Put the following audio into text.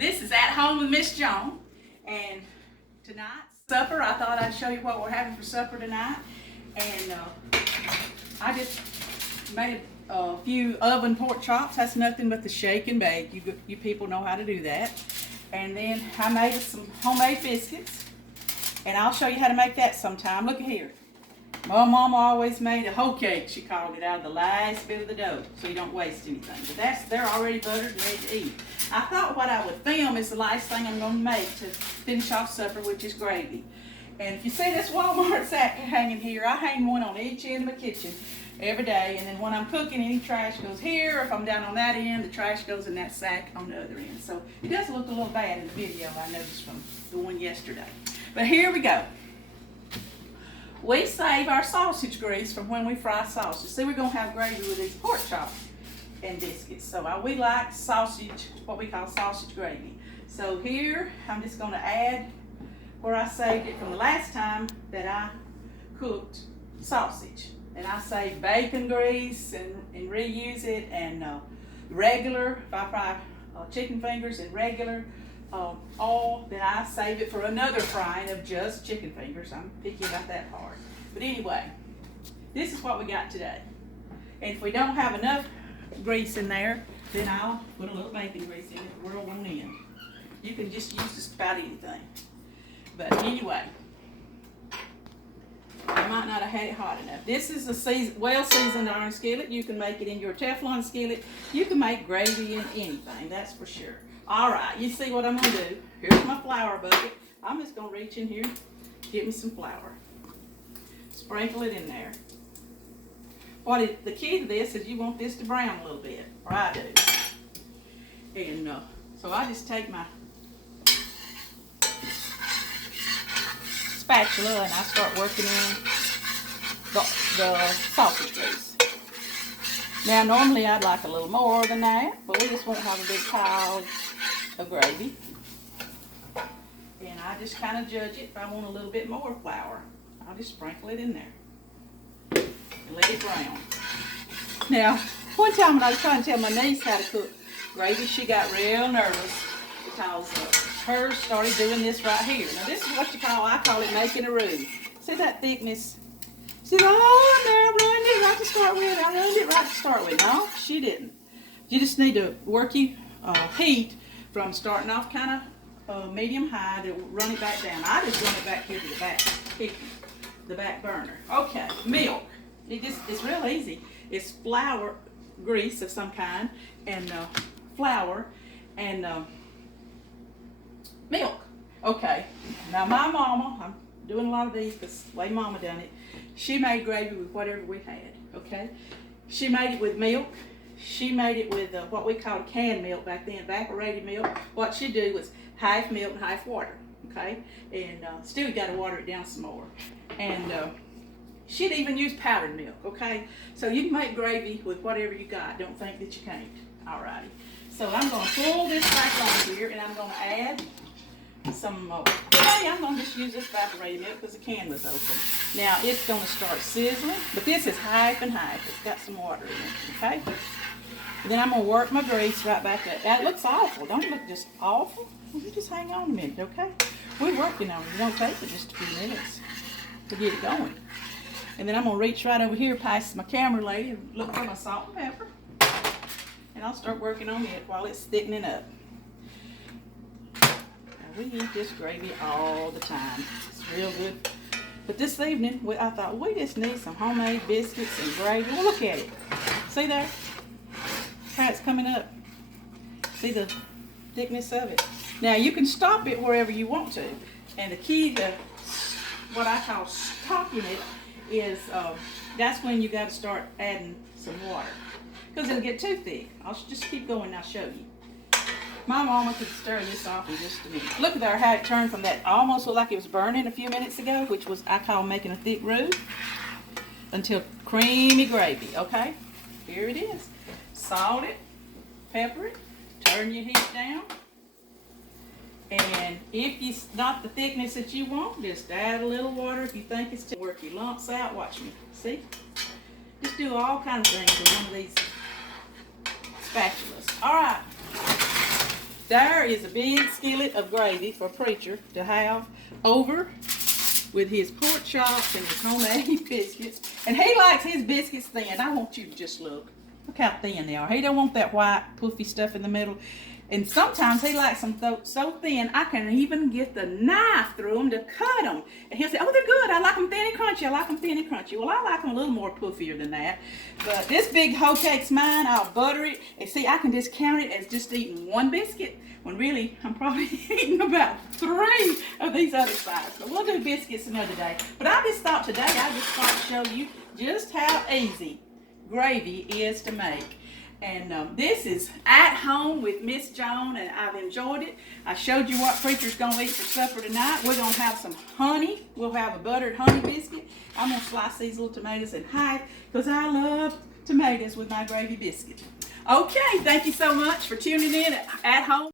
This is At Home with Miss Joan, and tonight's supper, I thought I'd show you what we're having for supper tonight. And I just made a few oven pork chops. That's nothing but the shake and bake. You people know how to do that. And then I made some homemade biscuits, and I'll show you how to make that sometime. Look at here. My mama always made a hoe cake, she called it, out of the last bit of the dough, so you don't waste anything. But they're already buttered and ready to eat. I thought what I would film is the last thing I'm going to make to finish off supper, which is gravy. And if you see this Walmart sack hanging here, I hang one on each end of my kitchen every day. And then when I'm cooking, any trash goes here. Or if I'm down on that end, the trash goes in that sack on the other end. So it does look a little bad in the video, I noticed from the one yesterday. But here we go. We save our sausage grease from when we fry sausage. See, we're going to have gravy with these pork chops and biscuits. So we like sausage, what we call sausage gravy. So here, I'm just going to add where I saved it from the last time that I cooked sausage. And I save bacon grease and reuse it, and regular, if I fry chicken fingers and regular oil, then I save it for another frying of just chicken fingers. I'm picky about that part. But anyway, this is what we got today. And if we don't have enough grease in there, then I'll put a little bacon grease in it. The world won't end. You can just use just about anything. But anyway, I might not have had it hot enough. This is a well-seasoned iron skillet. You can make it in your Teflon skillet. You can make gravy in anything, that's for sure. All right, you see what I'm going to do. Here's my flour bucket. I'm just going to reach in here, get me some flour. Sprinkle it in there. The key to this is you want this to brown a little bit, or I do. And so I just take my spatula and I start working in the sausage grease. Now normally I'd like a little more than that, but we just won't have a big pile of gravy. And I just kind of judge it. If I want a little bit more flour, I'll just sprinkle it in there and let it brown. Now, one time when I was trying to tell my niece how to cook gravy, she got real nervous because hers started doing this right here. Now this is what I call it making a roux. See that thickness? She said, oh, no, I ruined it right to start with. I ruined it right to start with. No, she didn't. You just need to work your heat from starting off kind of medium high to run it back down. I just run it back here to the back burner. Okay, milk. It's real easy. It's flour, grease of some kind, and flour, and milk. Okay, now my mama, I'm doing a lot of these because the way mama done it, she made gravy with whatever we had, okay? She made it with milk. She made it with what we called canned milk back then, evaporated milk. What she'd do was half milk and half water, okay? And still you gotta water it down some more. And she'd even use powdered milk, okay? So you can make gravy with whatever you got. Don't think that you can't. Alrighty. So I'm gonna pull this back on here, and I'm gonna add some, today I'm going to just use this evaporated milk because the can was open. Now it's going to start sizzling, but this is half and half. It's got some water in it, okay? And then I'm going to work my grease right back up. That looks awful. Don't it look just awful? Well, you just hang on a minute, okay? We're working on it. It won't take but just a few minutes to get it going. And then I'm going to reach right over here past my camera lady and look for my salt and pepper. And I'll start working on it while it's thickening up. We eat this gravy all the time. It's real good. But this evening, I thought we just need some homemade biscuits and gravy. Well, look at it. See there? How it's coming up. See the thickness of it? Now, you can stop it wherever you want to. And the key to what I call stopping it is that's when you got to start adding some water. Because it'll get too thick. I'll just keep going and I'll show you. My mama could stir this off in just a minute. Look at there how it turned from that almost looked like it was burning a few minutes ago, which was I call making a thick roux, until creamy gravy, okay? Here it is. Salt it, pepper it, turn your heat down. And if it's not the thickness that you want, just add a little water if you think it's too. Work your lumps out, watch me, see? Just do all kinds of things with one of these spatulas. All right. there is a big skillet of gravy for a preacher to have over with his pork chops and his homemade biscuits. And he likes his biscuits thin. I want you to just look. Look how thin they are. He don't want that white puffy stuff in the middle. And sometimes he likes them so thin, I can even get the knife through them to cut them. And he'll say, oh, they're good. I like them thin and crunchy. I like them thin and crunchy. Well, I like them a little more puffier than that. But this big hoe cake's mine. I'll butter it. And see, I can just count it as just eating one biscuit, when really I'm probably eating about 3 of these other sides. But we'll do biscuits another day. But I just thought today I just thought to show you just how easy gravy is to make. And this is at home with Miss Joan, and I've enjoyed it. I showed you what preacher's going to eat for supper tonight. We're going to have some honey. We'll have a buttered honey biscuit. I'm going to slice these little tomatoes in half because I love tomatoes with my gravy biscuit. Okay, thank you so much for tuning in at home.